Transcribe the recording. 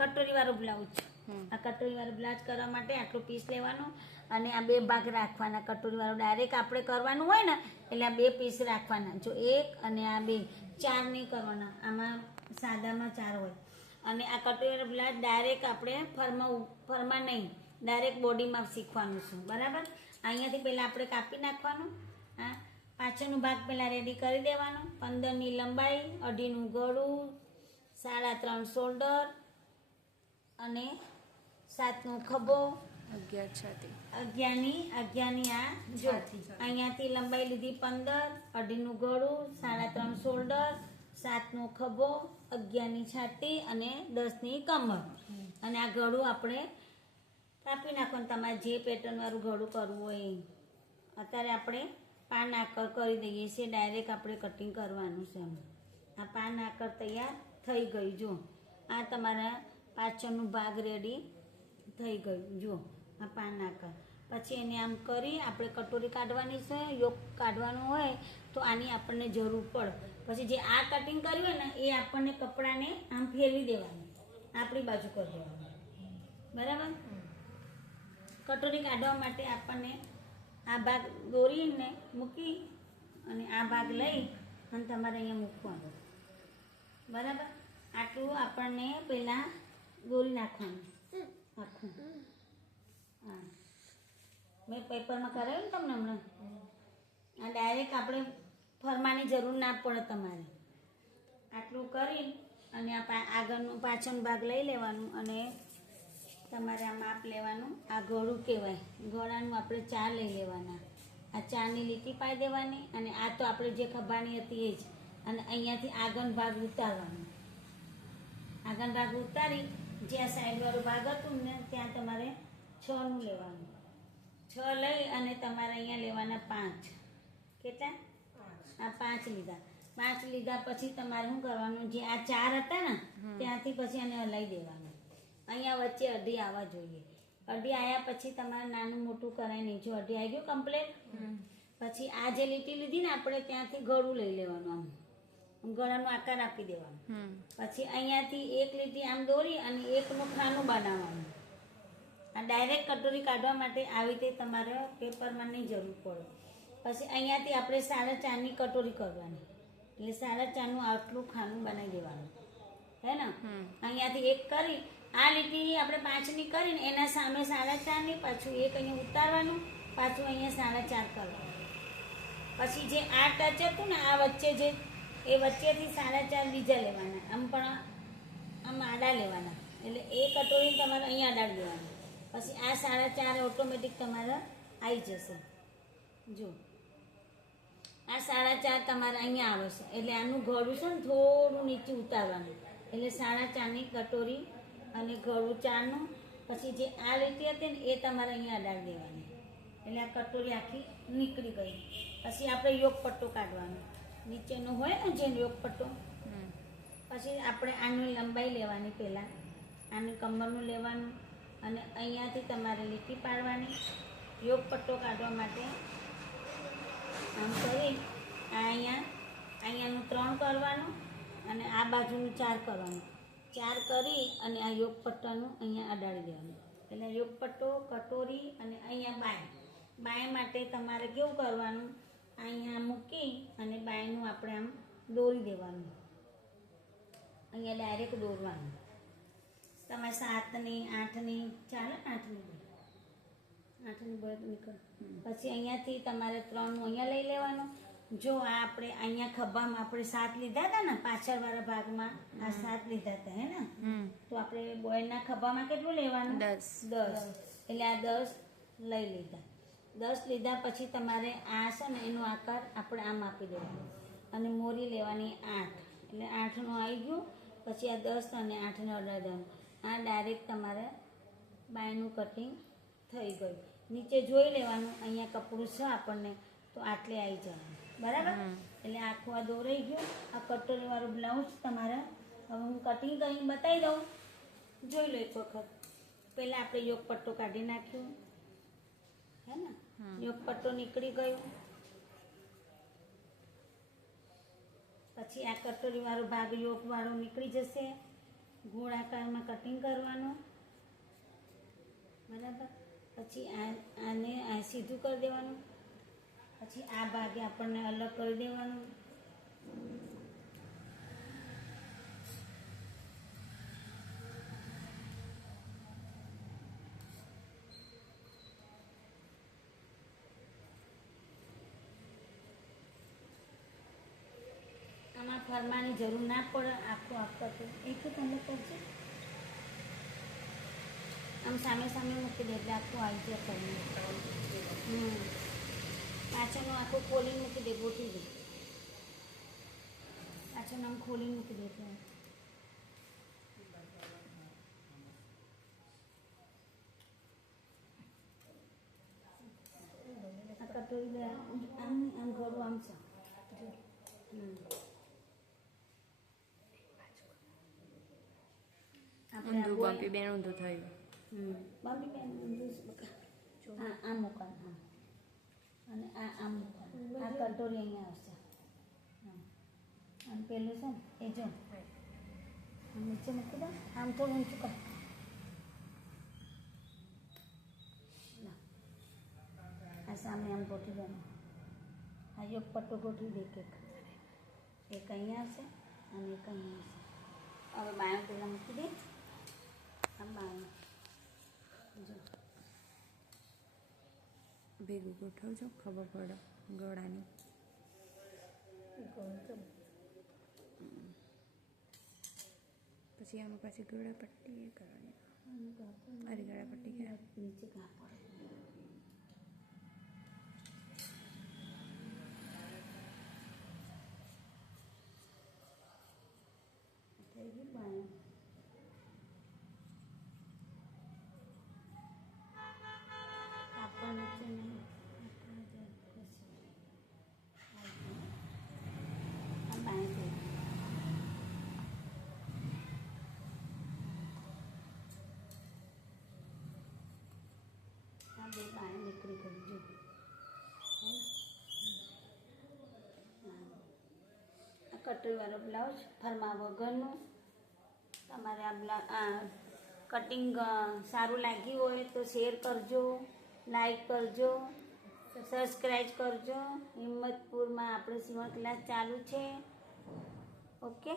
કટોરીવાળો blouse. આ કટોરીવાળો blouse કરવા માટે આટલું પીસ લેવાનું અને આ 2 ભાગ રાખવાના. કટોરીવાળો ડાયરેક્ટ આપણે કરવાનું હોય ને એટલે આ 2 પીસ રાખવાના. જો 1 અને આ 2, 4 નહીં કરવાના. આમાં સાદામાં 4 હોય. અને આ કટોરીવાળો બ્લાઉઝ ડાયરેક્ટ આપણે ફરમાં નહીં, ડાયરેક્ટ બોડીમાં શીખવાનું છે. બરાબર. અહીંયાથી પહેલાં આપણે કાપી નાખવાનું. હા, પાછળનો ભાગ પહેલાં રેડી કરી દેવાનો. 15ની લંબાઈ, 2.5નું ગળું, 3.5 શોલ્ડર અને 7નો ખભો, 11ની આ જો અહીંયાથી લંબાઈ લીધી 15, 2.5નું ગળું, 3.5 શોલ્ડર, 7નો ખભો, 11ની છાતી અને 10ની કમર. અને આ ગળું આપણે કાપી નાખવાનું. તમારે જે પેટર્નવાળું ગળું કરવું હોય. અત્યારે આપણે પાન આકર કરી દઈએ છીએ. ડાયરેક્ટ આપણે કટિંગ કરવાનું છે. આ પાન આકર તૈયાર થઈ ગયું. જો આ તમારા પાછળનો ભાગ રેડી થઈ ગયું. જો આ પાન આકર. પછી એને આમ કરી આપણે કટોરી કાઢવાની છે. યોક કાઢવાનું હોય તો આની આપણને જરૂર પડે. પછી જે આ કટિંગ કર્યું હોય ને એ આપણને કપડાને આમ ફેરવી દેવાનું, આપણી બાજુ કરી દેવાનું. બરાબર. કટોરી કાઢવા માટે આપણને આ ભાગ દોરીને મૂકી અને આ ભાગ લઈ અને તમારે અહીંયા મૂકવાનો. બરાબર. આટલું આપણને પહેલાં દોરી નાખવાનું આખું. હા, મેં પેપરમાં કરાવ્યું ને તમને હમણાં. આ ડાયરેક્ટ આપણે ફરમાની જરૂર ના પડે તમારે. આટલું કરી અને આ આગળનો પાછળનો ભાગ લઈ લેવાનું અને તમારે આ માપ લેવાનું. આ ગળું કહેવાય. ગળાનું આપણે 4 લઈ લેવાના. આ 4ની લીટી પાડી દેવાની અને આ તો આપણે જે ખભાની હતી એ જ. અને અહીંયાથી આગળ ભાગ ઉતારવાનો. આગળ ભાગ ઉતારી જે આ સાઈડવાળો ભાગ હતું ને ત્યાં તમારે 6નું લેવાનું. 6 લઈ અને તમારે અહીંયા લેવાના 5. કેટલા? આ 5 લીધા. 5 લીધા પછી તમારે શું કરવાનું? જે આ 4 હતા ને ત્યાંથી પછી એને હલાવી દેવાનું. અહીંયા વચ્ચે 2.5 આવવા જોઈએ. 2.5 આવ્યા પછી તમારે નાનું મોટું કરાય નહીં. જો 2.5 આવી ગયું કમ્પ્લીટ. પછી આ જે લીટી લીધી ને આપણે ત્યાંથી ગળું લઈ લેવાનું. આમ ગળાનો આકાર આપી દેવાનો. પછી અહીંયાથી 1 લીટી આમ દોરી અને 1નું ખાનું બનાવવાનું. આ ડાયરેક્ટ કટોરી કાઢવા માટે આવી રીતે તમારે પેપરમાં નહીં જરૂર પડે. પછી અહીંયાથી આપણે 4.5ની કટોરી કરવાની. એટલે 4.5નું આટલું ખાનું બનાવી દેવાનું. હે ને? અહીંયાથી 1 કરી આ લીટી આપણે 5ની કરીને એના સામે 4.5ની, પાછું 1 અહીંયા ઉતારવાનું, પાછું અહીંયા 4.5 કરવાનું. પછી જે આ ટચ હતું ને આ વચ્ચે જે એ વચ્ચેથી 4.5 બીજા લેવાના. આમ પણ આમ આડા લેવાના. એટલે એ કટોરી તમારે અહીંયા અડાડી દેવાની. પછી આ 4.5 ઓટોમેટિક તમારે આવી જશે. જો આ 4.5 તમારે અહીંયા આવે છે. એટલે આનું ગળું છે ને થોડું નીચે ઉતારવાનું. એટલે 4.5ની કટોરી અને ગળું 4નું. પછી જે આ લીટી હતી ને એ તમારે અહીંયા અડાડી દેવાની. એટલે આ કટોરી આખી નીકળી ગઈ. પછી આપણે યોગ પટ્ટો કાઢવાનો. નીચેનો હોય ને જે યોગ પટ્ટો. પછી આપણે આની લંબાઈ લેવાની. પહેલાં આનું કમરનું લેવાનું અને અહીંયાથી તમારે લીટી પાડવાની. યોગ પટ્ટો કાઢવા માટે આમ કરી અહીંયાનું 3 કરવાનું અને આ બાજુનું 4 કરવાનું. 4 કરી અને આ યોગ પટ્ટાનું અહીંયા અડાડી દેવાનું. એટલે યોગ પટ્ટો, કટોરી અને અહીંયા બાય માટે તમારે કેવું કરવાનું? અહીંયા મૂકી અને બાયનું આપણે આમ દોરી દેવાનું. અહીંયા ડાયરેક્ટ દોરવાનું. તમે 7ની, 8ની ચાલે. 8ની બરાબર નીકળ. પછી અહીંયાથી તમારે 3નું અહીંયા લઈ લેવાનું. જો આ આપણે અહીંયા ખભામાં આપણે 7 લીધા હતા ને પાછળવાળા ભાગમાં, આ 7 લીધા હતા હે ને. તો આપણે બોયના ખભામાં કેટલું લેવાનું? 10. એટલે આ 10 લઈ લીધા. 10 લીધા પછી તમારે આ છે ને એનો આકાર આપણે આમ આપી દેવાનો અને મોરી લેવાની 8. એટલે 8નું આવી ગયું. પછી આ 10 અને 8ને અડાડી દેવાનું. આ ડાયરેક્ટ તમારે બાયનું કટિંગ થઈ ગયું. નીચે જોઈ લેવાનું અહીંયા કપડું છે આપણને તો આટલે આવી જવાનું. બરાબર. એટલે આખું આ દોરાઈ ગયું. આ કટોરીવાળું બ્લાઉઝ તમારે હવે હું કટિંગ કરીને બતાવી દઉં. જોઈ લો એક વખત. પહેલાં આપણે યોગ પટ્ટો કાઢી નાખ્યું હે ને. યોગ પટ્ટો નીકળી ગયો. પછી આ કટોરીવાળો ભાગ યોગવાળો નીકળી જશે. ગોળાકારમાં કટિંગ કરવાનું, બરાબર. પછી આને સીધું કરી દેવાનું. પછી આ ભાગે આપણને અલગ કરી દેવાનું. આમાં ફરમાની જરૂર ના પડે, આખું આપતા તો એક તમે કરજો. આમ સામે સામે મૂકી દે એટલે આખું આવી જાય ફરમાન. પાછળનું આખું ખોલીને મૂકી દે, ગોઠવી દે. પાછળનું આમ ખોલીને મૂકી દે એટલે આ કટોરી આમ આમ ઘરું આમ છે. ઊંધું બમ્પી બેન ઊંધું થયું. બમ્પી બેન ઊંધું હા આ મૂકવાનું. હા અને આમ મૂકવાનું. આ કટોરી અહીંયા આવશે. હા અને પેલું છે ને એ જો નીચે મૂકી દો. આમ થોડું ઊંચું કર. આ સામે આમ ગોઠવી દેવાનું. આ એક પટ્ટો ગોઠવી દે. એક અહીંયા આવશે અને એક અહીંયા આવશે. હવે બાયો પેલા મૂકી દે. આમ બાયો જો ભેગું ગોઠવજો, ખબર પડે ગળાની. પછી આમાં પાછી ગળા પટ્ટી એ કરવાની. અરે ગળા પટ્ટી ક્યાં નીચે ઘા પડે. થઈ ગયું બાયો. આપવા નીચે નહીં. આ બાયો થઈ ગયું. આ બે બાયો નીકળી ગઈ જો. આ કટોરીવાળો બ્લાઉઝ ફરમા વગરનું. તમારે આ કટિંગ સારું લાગ્યું હોય તો શેર કરજો, લાઈક કરજો, સબસ્ક્રાઈબ કરજો. હિંમતપુરમાં આપણે સીવણ ક્લાસ ચાલુ છે. ઓકે.